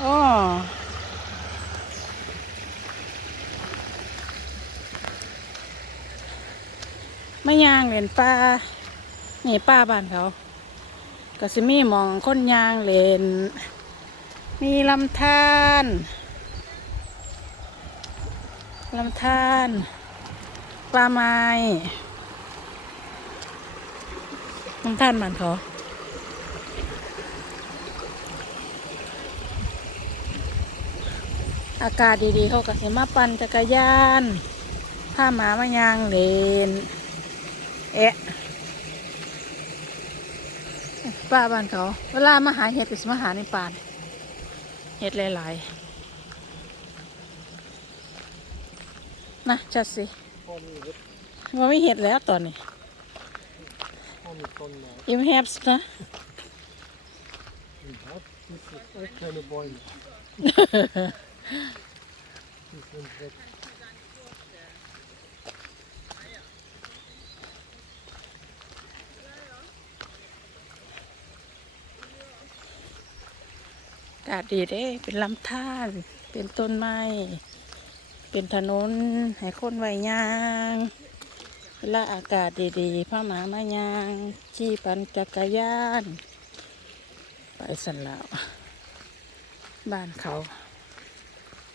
โอ้ไม่ยางเล่นป้านี่ป้าบ้านเขาก็สิมีมองคนยางเล่นมีลำธารลำธารปลาไม้ลำธารบ้านเขา อากาศดีๆเขาก็สิมาปั่นจักรยานพาหมามายางเลนเอะป้าบ้านเขา เวลามาหาเห็ดก็สิมาหาในป่านี่เห็ดหลายๆนะจัดสิพ่อมีเห็ดว่าไม่เห็ดแล้วตอนนี้พ่อมีต้นไม้ อากาศดีเด้เป็นลำธารเป็นต้นไม้ เป็นถนนให้คนไว้ยางเวลาอากาศดีๆพาหมามายางขี่ปั่นจักรยาน ไปสันแล้ว บ้านเขา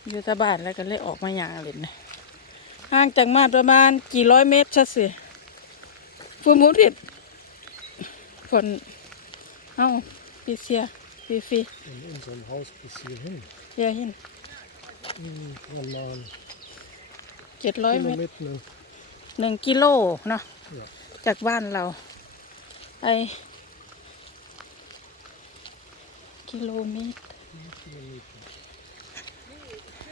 อยู่แตะบ้านแล้วก็เลยออกมายางเล่นนะห่างจากมานประมาณกี่ร้อยเมตรชัดสิฟูมูดิดคนเอ้าปีเสียปีฟี in unserem Haus bis hierhin. เสียหิน Mm, An เจ็ดร้อยเมตร Kilometer. หนึ่งกิโลเนาะ Ja. จากบ้านเราไอกิโลเมตร Sweet.